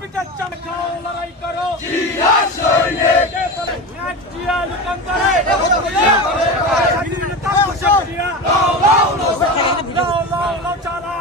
পিতার চাল খাও লড়াই করো জিয়ার সৈনিক ন্যায় জিয়া লুকান্তরে স্বাধীনতা ঘোষণা জিয়া লাও লাও লাও চালা